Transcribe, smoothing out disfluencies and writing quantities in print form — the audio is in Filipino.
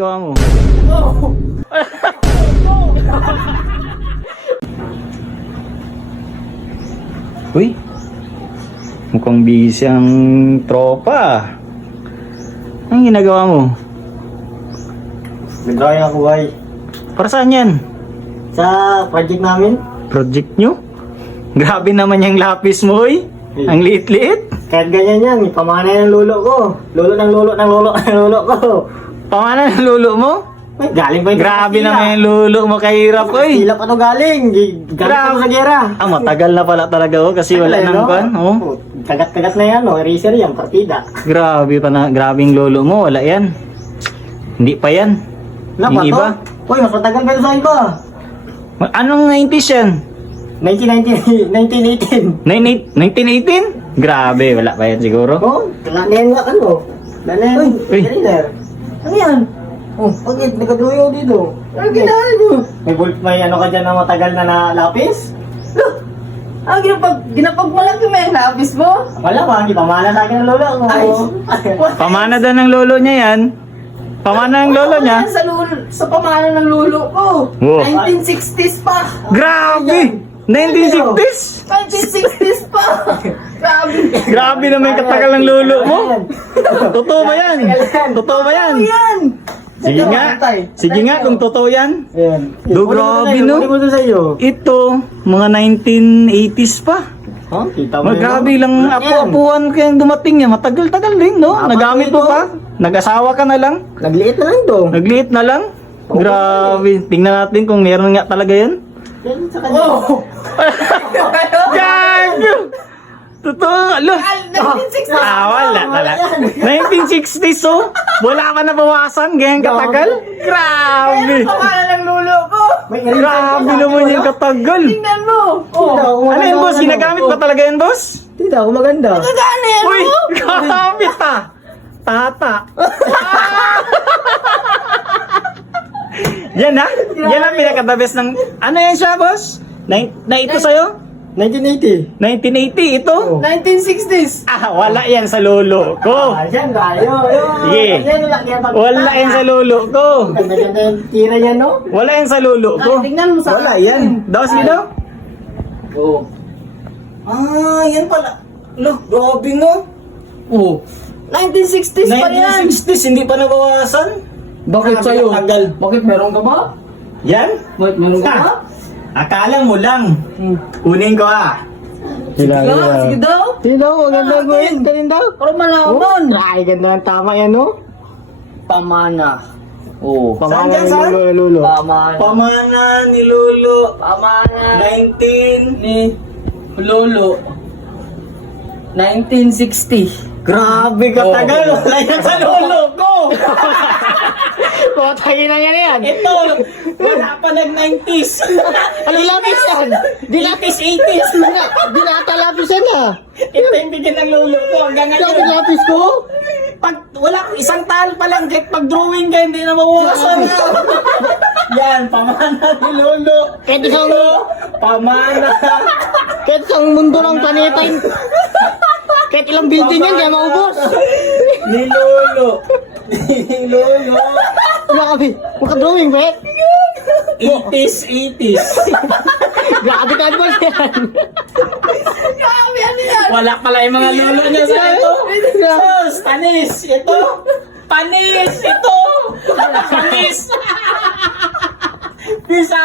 ginagawa mo? Oh! Uy, mukhang busy ang tropa. Anong ginagawa mo? Nag-drawing ako, boy. Para saan yan? Sa project namin. Project nyo? Grabe naman yung lapis mo, uy. Ang liit-liit. Kahit ganyan yan, pamana ng lulo ko. Lulo ng lulo ng lulo ng lulo ko. Pamana ng lulo mo? Ay, galing pa yung Grabe Kastila. naman yung lulo mo, kahirap, uy. Kastila pa to galing. Galing pa to sa gera. Ah, matagal na pala talaga, oh, kasi wala nang kan. Oh. Kagat-kagat na yan, eraser yan, partida. Grabe pa na, grabing lolo mo, wala yan. Hindi pa yan. Wala Yung pa to? iba? Uy, mas matagal pa ito sa iba. Anong 90s yan? 1918. 1918? Grabe, wala pa yan siguro. Oh, wala na yan nga, ano? Wala na yan, Uy. eraser. Ano yan? Oh, bakit? Nagkadruyo dito. Ano ginagawa nyo? May ano ka dyan na matagal na lapis? Look! Ginapag malaki mo yung lapis mo? Wala pa, hindi pamana sa akin ng lolo ko. Pamana daw ng lolo niya yan. Pamana ng lolo niya. Sa pamana ng lulo ko. Wow. 1960s pa! Grabe! 1960s? 1960s pa! Grabe! Grabe naman yung katagal ng lolo mo. Totoo ba yan? Totoo ba yan? Yan! Sige nga. Sige nga kung totoo yan. Ayan. Do, grabe, no? Kunin mo sa iyo. Ito, mga 1980s pa. Oh, kita mo yun, Grabe no? lang Wala yan. apu-apuan kayang dumating yan. Matagal-tagal din, no? Apat Nagamit mo ito. pa? Nag-asawa ka na lang? Nagliit na lang to. Nagliit na lang? Grabe. Tingnan natin kung meron nga talaga yan. Yan sa kanya. Oh! Gago! Totoo, alo. 1960s! Wala talaga. 1960s, oh. Wala ka na bawasan, ganyan katagal. Grabe. Pamana ng lulo ko! May eraser Grabe pa sa naman akin, yung wala? katagal. Tingnan mo! Tita, Oh! kung Ano yan, maganda boss? ang Ginagamit ano. ba talaga yan, boss? Tita, kung maganda. Gagana yan Uy, mo! gamit ah. Tata. Yan ha? Yan ang pinaka-the best ng... Ano yan siya, boss? Na ito sa'yo? 1980. 1980, ito? Oh. 1960s! Wala yan sa lolo ko. Yan tayo. Sige. Wala yan sa lolo ko. Ganda-ganda yung tira yan, no? Wala yan sa lolo ko. Ay, tingnan mo sa Wala akin. yan. Daw, sino? Oo. Yan pala. Look, grabe no? Oo. 1960s pa yan! 1960s, hindi pa nabawasan. Bakit Grabe sa'yo? ang tagal. Bakit meron ka ba? Yan? Bakit meron ka ba? Akala mo lang. Kunin ko Sila, Sige daw! Sino? Maganda ko yun. Galing daw. Para malaman! Ay, ganda ng tama yan, no? Pamana. Oo. Saan Pamana yan, ng saan? lulo. Pamana. Pamana ni Lolo. Pamana 19. ni Lolo. 1960. Grabe katagal. Oh. Wala yan sa lolo ko. Patay na yan. Ito, wala pa nag-90s. Ano lapis yan? Di lapis 80s. Dinata lapis yan ah. Ito yung bigyan ng lolo ko hanggang Sabi ngayon. lapis ko? Pag wala, isang tal pa lang, kahit pag-drawing ka, hindi na mawawasan. Yan, pamana ni Lolo. Kahit isang, Pamana. kahit isang mundo ng planeta yun. Kahit ilang building yan, kaya maubos. Ni Lolo. Ni Lolo. Grabe, makadrawing, bet. 80s. Grabe ka ba yan? Grabe, ano yan? Wala pala yung mga lolo niya sa ito. Sos, panis. Ito. Panis. Ito. Panis. Pisa